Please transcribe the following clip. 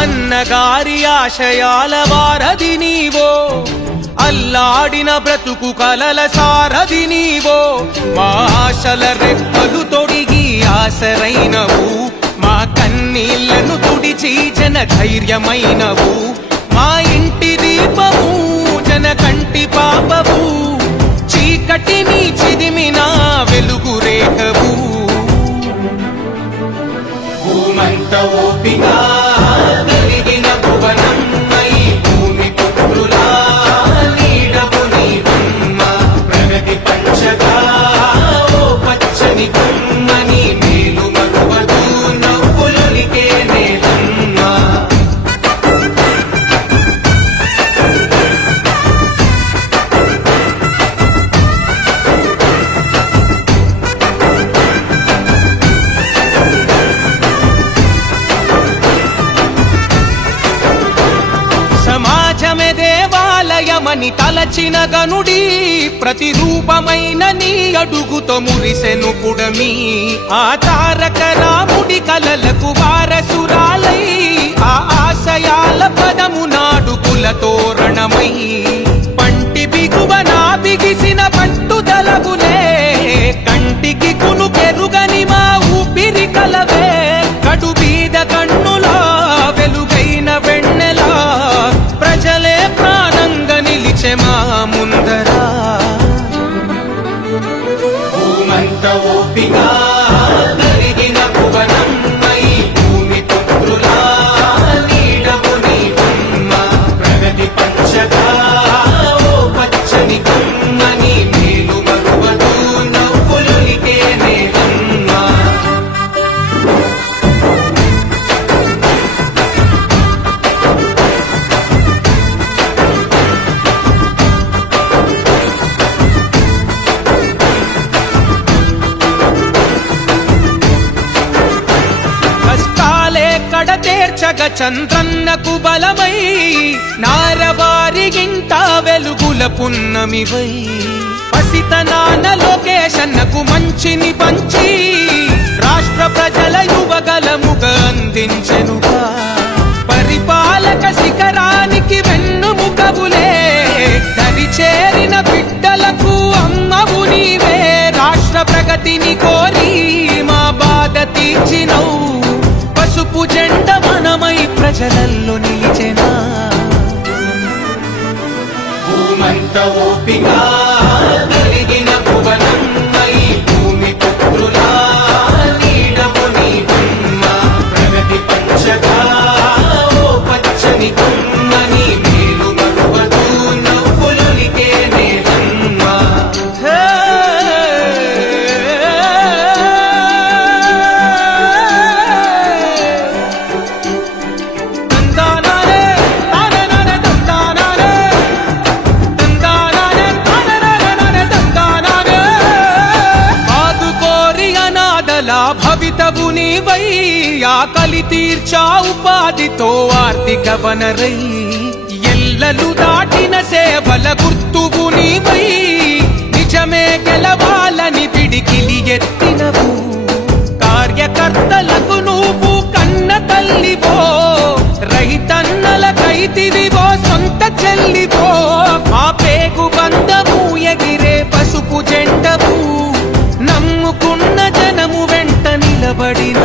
అన్నగారి ఆశయాల వారధి నీవో, అల్లాడిన బ్రతుకు కలల సారథి నీవో. మా ఆశల రెక్కలు తొడిగి ఆసరైనవు, మా కన్నీళ్లను తుడిచి జన ధైర్యమైనవు. మా ఇంటి దీపము జన కంటి పాపవు, చీకటిని చిదిమిన వెలుగు రేఖవు. భూమంత ఓపిగా కలిగిన భువనమ్మై భూమి పుత్రులా నీడవు నీవమ్మ. ప్రగతి పంచగా ఓ పచ్చని కొమ్మని మేలు మరువదు నవ్వులొలికే నేలమ్మ. సమాజమే దేవాలయమని తలచిన గనుడి, ప్రతిరూపమైన నీ అడుగుతో మురిసెను పుడమి. ఆ తారక రాముడి కలలకు వారసురాలై, ఆ ఆశయాల పదము నాడు కుల తోరణమై. పంటి బిగువన బిగిసిన పట్టుదలవులే, కంటికి కునుకెరుగని మా ఊపిరి కలవే. కడు బీద కన్నులా వెలుగైన వెన్నెలా, ప్రజలే ప్రాణంగా నిలిచె మా ముందరా. భూమంత ఓపిగా కలిగిన భువనమ్మై భూమి పుత్రులా నీడవు నీవమ్మ. ప్రగతి పంచగా ఓ పచ్చని కొమ్మని మేలు మరువదు నవ్వులొలికే నేలమ్మ. కడతేర్చగ చంద్రన్నకు బలమై, నారవారిగింట వెలుగుల పున్నమివై. పసితనాన లోకేశన్నకు మంచిని పంచి, రాష్ట్ర ప్రజల యువగలముగా అందించెనుగా. పరిపాలక శిఖరానికి వెన్నుముకవులే, దరి చేరిన బిడ్డలకు అమ్మవు నీవే. రాష్ట్ర ప్రగతిని కోరి మా బాధ తీర్చినవు, పసుపు జెండ మనమై ప్రజలల్లో నిలిచెనా. భూమంత ఓపిగా కలిగిన భువనమ్మై భూమి పుత్రులా నీడవు నీవమ్మ. ప్రగతి పంచగా ఓ పచ్చని కొమ్మని మేలు మరువదు నవ్వులొలికే నేలమ్మ. భవితవు నీవై, ఆకలి తీర్చా ఉపాధితో ఆర్థిక వనరై. ఎల్లలు దాటిన సేవల గుర్తువు నీవై, నిజమే గెలవాలని పిడికిలి ఎత్తినవు. కార్యకర్తలకు నువ్వు కన్న తల్లివో, రైతన్నల కైతివివో సొంత చెల్లివో. మా పేగు బంధము ఎగిరే పసుపు జెండవు, నమ్ముకున్న జనము వెంట నిలబడిన